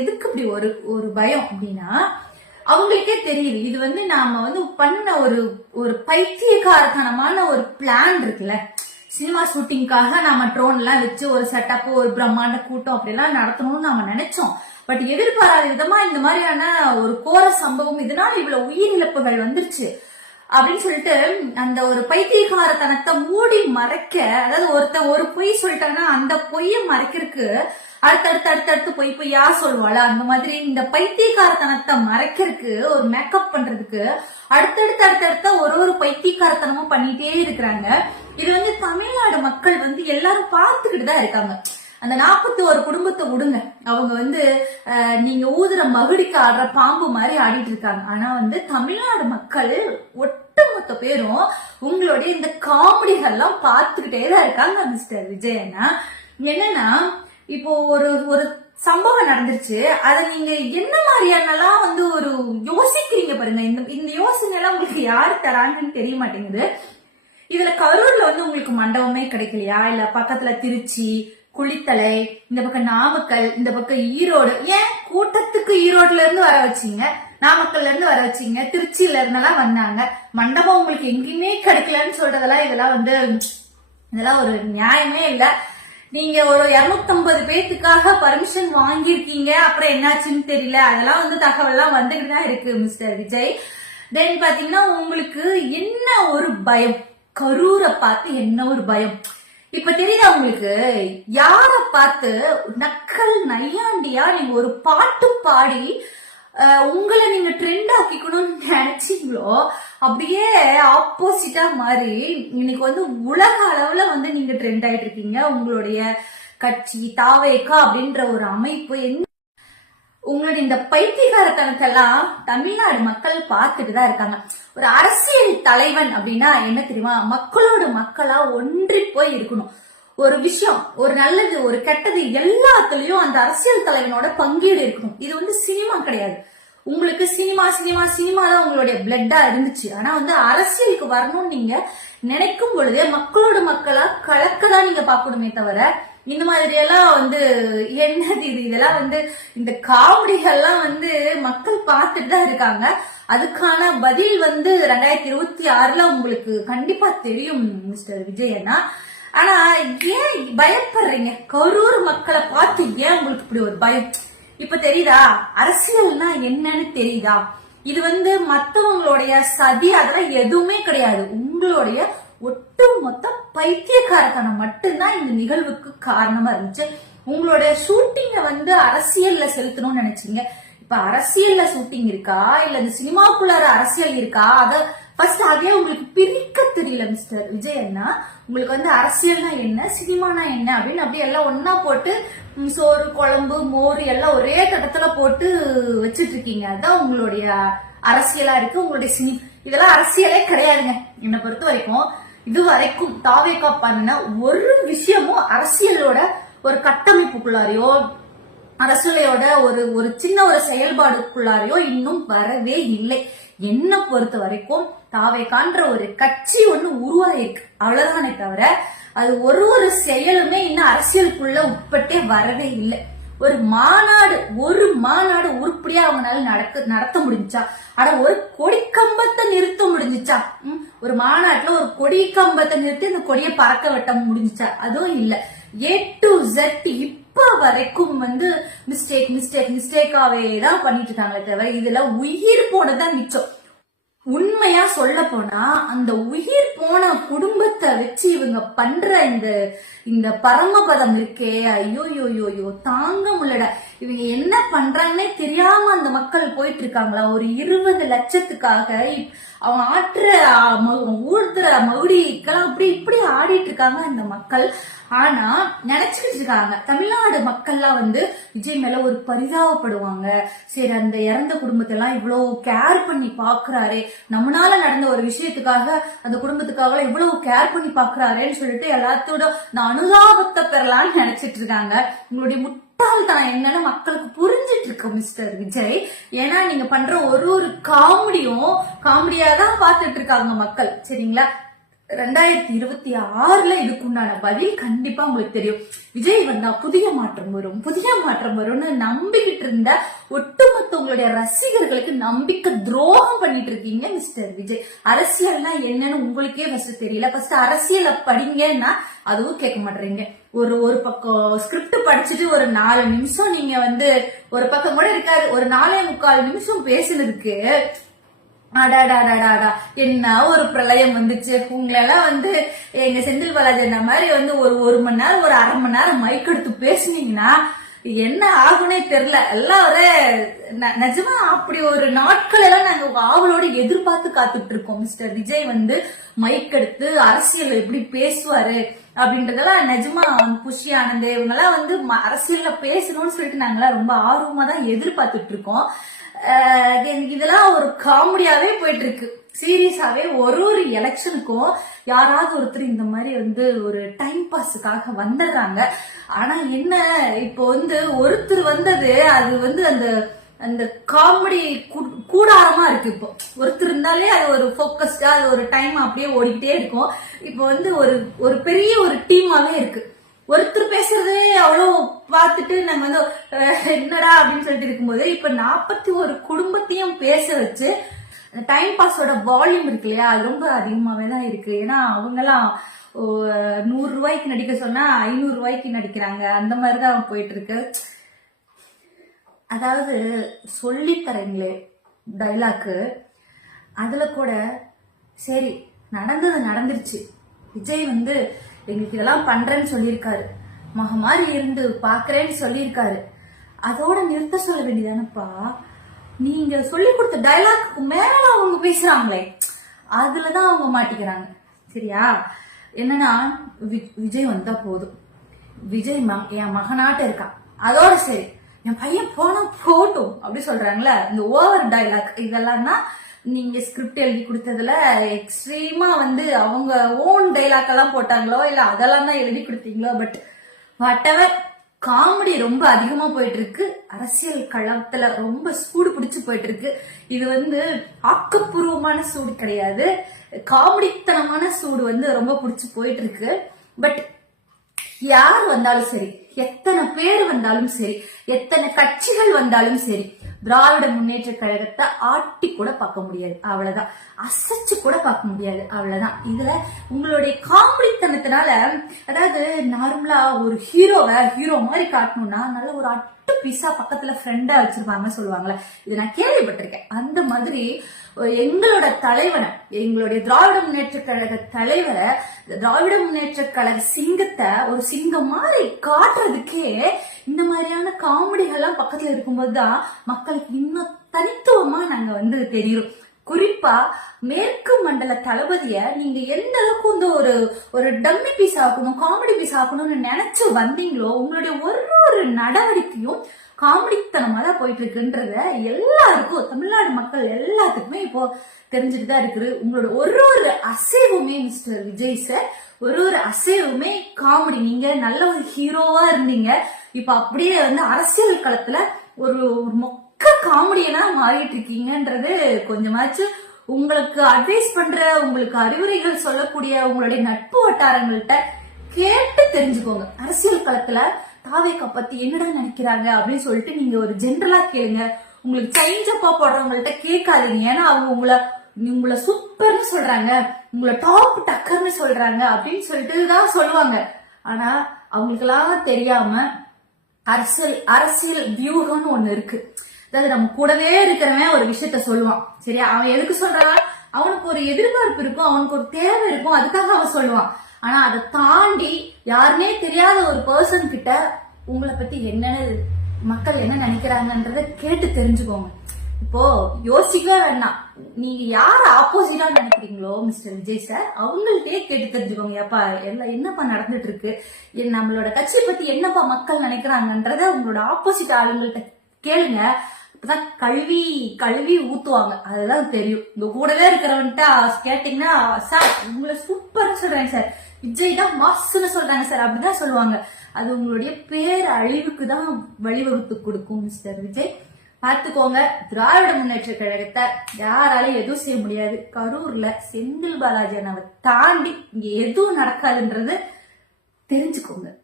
எதுக்கு இப்படி ஒரு பயம் அப்படின்னா, அவங்களுக்கே தெரியுது இது வந்து நாம வந்து பண்ண ஒரு பைத்தியக்காரத்தனமான ஒரு பிளான் இருக்குல்ல. சினிமா ஷூட்டிங்காக நாம ட்ரோன் எல்லாம் வச்சு ஒரு செட்டப், ஒரு பிரம்மாண்ட கூட்டம் அப்படி எல்லாம் நடத்தணும்னு நாம நினைச்சோம். பட் எதிர்பாராத விதமா இந்த மாதிரியான ஒரு கோர சம்பவம், இதனால இவ்வளவு உயிரிழப்புகள் வந்துருச்சு அப்படின்னு சொல்லிட்டு அந்த ஒரு பைத்தியக்காரத்தனத்தை மூடி மறைக்க, அதாவது ஒருத்தன் ஒரு பொய் சொல்லிட்டான்னா அந்த பொய்ய மறைக்கிறதுக்கு அடுத்தடுத்து பொய்யா சொல்லுவாள். அந்த மாதிரி இந்த பைத்தியக்காரத்தனத்தை மறைக்கிறதுக்கு, ஒரு மேக்கப் பண்றதுக்கு அடுத்தடுத்த ஒரு பைத்தியக்காரத்தனமும் பண்ணிட்டே இருக்கிறாங்க. இது வந்து தமிழ்நாடு மக்கள் வந்து எல்லாரும் பார்த்துக்கிட்டு தான் இருக்காங்க. அந்த 41 குடும்பத்தை விடுங்க, அவங்க வந்து நீங்க ஊதுற மகுடிக்கு ஆடுற பாம்பு மாதிரி ஆடிட்டு இருக்காங்க. ஆனா வந்து தமிழ்நாடு மக்கள் ஒட்டுமொத்த பேரும் உங்களுடைய இந்த காமெடிகள்லாம் பார்த்துக்கிட்டே தான் இருக்காங்க மிஸ்டர் விஜயண்ணா. என்னன்னா, இப்போ ஒரு சம்பவம் நடந்துருச்சு, அதை நீங்க என்ன மாதிரியானலாம் வந்து ஒரு யோசிக்கிறீங்க பாருங்க. இந்த யோசனை எல்லாம் உங்களுக்கு யாரு தராங்கன்னு தெரிய மாட்டேங்குது. இதுல கரூர்ல வந்து உங்களுக்கு மண்டபமே கிடைக்கலையா? இல்ல பக்கத்துல திருச்சி, குளித்தலை, இந்த பக்கம் நாமக்கல், இந்த பக்கம் ஈரோடு, ஏன் கூட்டத்துக்கு ஈரோடுல இருந்து வர வச்சீங்க, நாமக்கல்ல இருந்து வர வச்சீங்க, திருச்சியில இருந்தெல்லாம் வந்தாங்க. மண்டபம் உங்களுக்கு எங்கேயுமே கிடைக்கலன்னு சொல்றதெல்லாம் இதெல்லாம் ஒரு நியாயமே இல்ல. நீங்க ஒரு 250 பேத்துக்காக பர்மிஷன் வாங்கிருக்கீங்க, அப்புறம் என்னாச்சுன்னு தெரியல. அதெல்லாம் வந்து தகவல்லாம் வந்துட்டு தான் இருக்கு மிஸ்டர் விஜய். தென் பாத்தீங்கன்னா உங்களுக்கு என்ன ஒரு பயம், கரூரை பார்த்து என்ன ஒரு பயம் இப்ப தெரியுதா உங்களுக்கு? யார பார்த்து நக்கல் நையாண்டியா நீங்க ஒரு பாட்டு பாடி உங்களை நீங்க ட்ரெண்ட் ஆக்கிக்கணும்னு நினைச்சீங்களோ, அப்படியே ஆப்போசிட்டா மாறி இன்னைக்கு வந்து உலக அளவுல வந்து நீங்க ட்ரெண்ட் ஆயிட்டு இருக்கீங்க. உங்களுடைய கட்சி தாவேகா அப்படின்ற ஒரு அமைப்பு, உங்களுடைய இந்த பைத்தியகாரத்தனத்தெல்லாம் தமிழ்நாடு மக்கள் பார்த்துட்டு தான் இருக்காங்க. ஒரு அரசியல் தலைவன் அப்படின்னா என்ன தெரியுமா? மக்களோட மக்களா ஒன்றி போய் இருக்கணும். ஒரு விஷயம், ஒரு நல்லது, ஒரு கெட்டது, எல்லாத்துலயும் அந்த அரசியல் தலைவனோட பங்கீடு இருக்கணும். இது வந்து சினிமா கிடையாது. உங்களுக்கு சினிமா தான் உங்களுடைய பிளட்டா இருந்துச்சு. ஆனா வந்து அரசியலுக்கு வரணும்னு நீங்க நினைக்கும் பொழுதே மக்களோட மக்களா கலக்கதான் நீங்க பாக்கணுமே தவிர, இந்த மாதிரி எல்லாம் வந்து என்னது இதெல்லாம் வந்து இந்த காமெடிகள்லாம் வந்து மக்கள் பார்த்துட்டு தான் இருக்காங்க. அதுக்கான பதில் வந்து 2026 உங்களுக்கு கண்டிப்பா தெரியும் மிஸ்டர் விஜயண்ணா. ஆனா ஏன் பயப்படுறீங்க? கரூர் மக்களை பார்த்து ஏன் உங்களுக்கு இப்படி ஒரு பயம்? இப்ப தெரியுதா அரசியல்னா என்னன்னு தெரியுதா? இது வந்து மத்தவங்களுடைய சதி அதெல்லாம் எதுவுமே கிடையாது. உங்களுடைய ஒட்டுமொத்த பைத்தியக்காரத்தனம் மட்டும்தான் இந்த நிகழ்வுக்கு காரணமா இருந்துச்சு. உங்களுடைய ஷூட்டிங்க வந்து அரசியல்ல செலுத்தணும்னு நினைச்சீங்க. இப்ப அரசியல்ல ஷூட்டிங் இருக்கா, இல்ல இந்த சினிமாக்குள்ளார அரசியல் இருக்கா? அத ஃபர்ஸ்ட் அதே உங்களுக்கு பிரிக்க தெரியல மிஸ்டர் விஜயண்ணா. உங்களுக்கு வந்து அரசியல்னா என்ன, சினிமானா என்ன அப்படின்னு அப்படியே எல்லாம் ஒன்னா போட்டு சோறு குழம்பு மோறு எல்லாம் ஒரே தட்டத்துல போட்டு வச்சிட்டு இருக்கீங்க. அதான் உங்களுடைய அரசியலா இருக்கு. உங்களுடைய இதெல்லாம் அரசியலே கிடையாதுங்க என்னை பொறுத்த வரைக்கும். இது வரைக்கும் தாவேகா பண்ண ஒரு விஷயமும் அரசியலோட ஒரு கட்டமைப்புக்குள்ளாரையோ, அரசியலோட ஒரு சின்ன ஒரு செயல்பாடுக்குள்ளாரையோ இன்னும் வரவே இல்லை. என்ன பொறுத்த வரைக்கும் தாவேகான்ற ஒரு கட்சி ஒண்ணு உருவாயிருக்கு, அவ்வளவுதானே தவிர அது ஒரு செயலுமே இன்னும் அரசியலுக்குள்ள உட்பட்டே வரவே இல்லை. ஒரு மாநாடு உருப்படியா அவங்களால நடத்த முடிஞ்சா? ஆனா ஒரு கொடிக்கம்பத்தை நிறுத்த முடிஞ்சுச்சா? ஒரு மாநாட்டுல ஒரு கொடி கம்பத்தை நிறுத்தி இந்த கொடியை பறக்க வெட்ட முடிஞ்சுச்சா? அதுவும் இல்ல. A to Z இப்ப வரைக்கும் வந்து மிஸ்டேக்காவே தான் பண்ணிட்டு இருக்காங்களே தவிர இதுல உயிர் போனதான் மிச்சம். உண்மையா சொல்ல போனா அந்த உயிர் போன குடும்பத்தை வச்சு இவங்க பண்ற இந்த பரமபதம் இருக்கே, ஐயோ தாங்க முடியல. இவங்க என்ன பண்றாங்கன்னே தெரியாம அந்த மக்கள் போயிட்டு இருக்காங்களா? ஒரு 20 லட்சத்துக்காக அவன் ஊடுற மகுடிக்கெல்லாம் இப்படி ஆடிட்டு இருக்காங்க அந்த மக்கள். ஆனா நினைச்சுக்கிட்டு இருக்காங்க தமிழ்நாடு மக்கள்லாம் வந்து விஜய் மேல ஒரு பரிதாபப்படுவாங்க. சரி, அந்த இறந்த குடும்பத்தை எல்லாம் இவ்வளவு கேர் பண்ணி பாக்குறாரே, நம்மளால நடந்த ஒரு விஷயத்துக்காக அந்த குடும்பத்துக்காக இவ்வளவு கேர் பண்ணி பாக்குறாரேன்னு சொல்லிட்டு எல்லாத்தோட இந்த அனுதாபத்தை பெறலாம்னு நினைச்சிட்டு இருக்காங்க. உங்களுடைய முட்டாள்தான் என்னன்னு மக்களுக்கு புரிஞ்சிட்டு இருக்கு மிஸ்டர் விஜய். ஏன்னா நீங்க பண்ற ஒரு காமெடியா தான் பார்த்துட்டு இருக்காங்க மக்கள். சரிங்களா? 2026 இதுக்குண்டான பதில் கண்டிப்பா உங்களுக்கு தெரியும். விஜய் வந்தா புதிய மாற்றம் வரும், புதிய மாற்றம் வரும்னு நம்பிக்கிட்டு இருந்த ஒட்டுமொத்த உங்களுடைய ரசிகர்களுக்கு நம்பிக்கை துரோகம் பண்ணிட்டு இருக்கீங்க மிஸ்டர் விஜய். அரசியல்னா என்னன்னு உங்களுக்கே ஃபர்ஸ்ட் தெரியல. ஃபர்ஸ்ட் அரசியலை படிங்கன்னா அதுவும் கேட்க மாட்டீங்க. ஒரு பக்கம் ஸ்கிரிப்ட் படிச்சுட்டு ஒரு 4 நிமிஷம் நீங்க ஒரு பக்கம் கூட இருக்காது, ஒரு 4.25 நிமிஷம் பேசுனதுக்கு அடாடாடாடா என்ன ஒரு பிரளயம் வந்துச்சு. உங்களெல்லாம் எங்க செந்தில் பாலாஜி அந்த மாதிரி ஒரு மணி நேரம் ஒரு அரை மணி நேரம் மைக் எடுத்து பேசுனீங்கன்னா என்ன ஆகுனே தெரியல. எல்லாம் நிஜமா அப்படி ஒரு நாட்கள் எல்லாம் நாங்க ஆவலோட எதிர்பார்த்து காத்துட்டு இருக்கோம். மிஸ்டர் விஜய் மைக் எடுத்து அரசியல் எப்படி பேசுவாரு அப்படின்றதெல்லாம் நிஜமா புஷி ஆனந்த் இவங்க எல்லாம் அரசியல்ல பேசணும்னு சொல்லிட்டு நாங்கெல்லாம் ரொம்ப ஆர்வமா தான் எதிர்பார்த்துட்டு இருக்கோம். இதெல்லாம் ஒரு காமெடியாவே போயிட்டு இருக்கு. சீரியஸாவே ஒரு எலெக்ஷனுக்கும் யாராவது ஒருத்தர் இந்த மாதிரி ஒரு டைம் பாஸுக்காக வந்துடுறாங்க. ஆனா என்ன இப்போ ஒருத்தர் வந்தது அது அந்த காமெடி கூடாரமா இருக்கு. இப்போ ஒருத்தர் இருந்தாலே அது ஒரு போக்கஸ்டா அது ஒரு டைம் அப்படியே ஓடிக்கிட்டே இருக்கும். இப்போ ஒரு பெரிய ஒரு டீமாவே இருக்கு. ஒருத்தர் பேசுறதே அவ்வளவு பார்த்துட்டு நம்ம என்னடா அப்படின்னு சொல்லிட்டு இருக்கும்போது இப்ப 41 குடும்பத்தையும் பேச வச்சு டைம் பாஸோட வால்யூம் இருக்கு இல்லையா, அது ரொம்ப அதிகமாவே தான் இருக்கு. ஏன்னா அவங்க எல்லாம் 100 ரூபாய்க்கு நடிக்க சொன்னா 500 ரூபாய்க்கு நடிக்கிறாங்க. அந்த மாதிரிதான் போயிட்டு இருக்கு. அதாவது சொல்லித்தரீங்களே டைலாக்கு, அதுல கூட சரி நடந்தது நடந்துருச்சு. விஜய் எங்களுக்கு இதெல்லாம் பண்றேன்னு சொல்லியிருக்காரு, மாதிரி இருந்து பாக்குறேன்னு சொல்லியிருக்காரு, அதோட நிறுத்த சொல்ல வேண்டியதானப்பா. நீங்க சொல்லி கொடுத்த டைலாக்கு மேல அவங்க பேசுறாங்களே அதுலதான் அவங்க மாட்டிக்கிறாங்க. சரியா? என்னன்னா விஜய் வந்தா போதும், விஜய் என் மகனாட்ட இருக்கான், அதோட சரி என் பையன் போனா போட்டும் அப்படி சொல்றாங்களே. இந்த ஓவர் டைலாக் இதெல்லாம் தான் நீங்க ஸ்கிரிப்ட் எழுதி கொடுத்ததுல எக்ஸ்ட்ரீமா அவங்க ஓன் டைலாக் எல்லாம் போட்டாங்களோ இல்ல அதெல்லாம் தான் எழுதி கொடுத்தீங்களோ, பட் வாட்டெவர் காமெடி ரொம்ப அதிகமா போயிட்டு இருக்கு. அரசியல் களத்துல ரொம்ப சூடு பிடிச்சு போயிட்டு இருக்கு. இது ஆக்கப்பூர்வமான சூடு கிடையாது, காமெடித்தனமான சூடு ரொம்ப பிடிச்சு போயிட்டு இருக்கு. பட் யார் வந்தாலும் சரி, எத்தனை பேர் வந்தாலும் சரி, எத்தனை கட்சிகள் வந்தாலும் சரி, திராவிட முன்னேற்ற கழகத்தை ஆட்டி கூட பார்க்க முடியாது. அவ்வளவுதான். அசைச்சு கூட பார்க்க முடியாது. அவ்வளவுதான். இதுல உங்களுடைய காமெடித்தனத்தினால, அதாவது நார்மலா ஒரு ஹீரோ மாதிரி காட்டணும்னா நல்ல ஒரு அட்டு பீஸா பக்கத்துல ஃப்ரெண்டா வச்சிருப்பாங்க சொல்லுவாங்கல்ல, இது நான் கேள்விப்பட்டிருக்கேன். அந்த மாதிரி எங்களோட தலைவனை, எங்களுடைய திராவிட முன்னேற்ற கழக தலைவரை, திராவிட முன்னேற்ற கழக சிங்கத்தை ஒரு சிங்கம் மாதிரி காட்டுறதுக்கே இந்த மாதிரியான காமெடிகள்லாம் பக்கத்துல இருக்கும்போதுதான் மக்களுக்கு இன்னும் தனித்துவமா நாங்க தெரியும். குறிப்பா மேற்கு மண்டல தளபதிய நீங்க எந்த அளவுக்கு ஒரு டம்மி பீஸ் ஆக்கணும், காமெடி பீஸ் ஆக்கணும்னு நினைச்சு வந்தீங்களோ, உங்களுடைய ஒரு நடவடிக்கையும் காமெடித்தனமா தான் போயிட்டு இருக்குன்றத எல்லாருக்கும், தமிழ்நாடு மக்கள் எல்லாத்துக்குமே இப்போ தெரிஞ்சுட்டு தான் இருக்குது. உங்களோட ஒரு அசைவுமே மிஸ்டர் விஜய் சார், ஒரு அசைவுமே காமெடி. நீங்க நல்ல ஒரு ஹீரோவா இருந்தீங்க, இப்ப அப்படியே அரசியல் களத்துல ஒரு மொக்க காமெடியனா மாறிட்டு இருக்கீங்கன்றது கொஞ்சமாச்சும் உங்களுக்கு அட்வைஸ் பண்ற, உங்களுக்கு அறிவுரைகள் சொல்லக்கூடிய உங்களுடைய நட்பு வட்டாரங்கள்ட்ட கேட்டு தெரிஞ்சுக்கோங்க. அரசியல் களத்துல தாவேக்கா பத்தி என்னடா நினைக்கிறாங்க அப்படின்னு சொல்லிட்டு நீங்க ஒரு ஜென்ரலா கேளுங்க. உங்களுக்கு சேஞ்ச் அப்பா போடுறவங்கள்ட்ட கேட்காதீங்க. ஏன்னா அவங்க உங்களை சூப்பர்னு சொல்றாங்க, உங்களை டாப் டக்கர்னு சொல்றாங்க அப்படின்னு சொல்லிட்டு தான் சொல்லுவாங்க. ஆனா அவங்களுக்கு எல்லாம் தெரியாம அரசியல் வியூகம்னு ஒண்ணு இருக்கு. அதாவது நம்ம கூடவே இருக்கிறவன் ஒரு விஷயத்த சொல்லுவான். சரியா? அவன் எதுக்கு சொல்றான்? அவனுக்கு ஒரு எதிர்பார்ப்பு இருக்கும், அவனுக்கு ஒரு தேவை இருக்கும், அதுக்காக அவன் சொல்லுவான். ஆனா அதை தாண்டி யாருமே தெரியாத ஒரு பர்சன் கிட்ட உங்களை பத்தி என்னன்னு மக்கள் என்ன நினைக்கிறாங்கன்றத கேட்டு தெரிஞ்சுக்கோங்க. இப்போ யோசிக்கவே வேண்டாம், நீங்க யார ஆப்போசிட்டா நினைக்கிறீங்களோ மிஸ்டர் விஜய் சார், அவங்கள்ட்டே கேட்டு தெரிஞ்சுக்கோங்க. அப்பா எல்லாம் என்னப்பா நடந்துட்டு இருக்கு, நம்மளோட கட்சியை பத்தி என்னப்பா மக்கள் நினைக்கிறாங்கன்றத உங்களோட ஆப்போசிட் ஆளுங்கள்ட்ட கேளுங்க. அப்பதான் கல்வி ஊத்துவாங்க, அதுதான் தெரியும். இந்த கூடவே இருக்கிறவன்ட்ட கேட்டீங்கன்னா, சார் உங்களை சூப்பர்னு சொல்றாங்க சார், விஜய் தான் மாசுன்னு சொல்றாங்க சார், அப்படிதான் சொல்லுவாங்க. அது உங்களுடைய பேர் அழிவுக்கு தான் வழிவகுத்து கொடுக்கும் மிஸ்டர் விஜய். பாத்துக்கோங்க. திராவிட முன்னேற்ற கழகத்தை யாராலையும் எதுவும் செய்ய முடியாது. கரூர்ல செந்தில் பாலாஜி அண்ணாவை தாண்டி இங்க எதுவும் நடக்காதுன்றது தெரிஞ்சுக்கோங்க.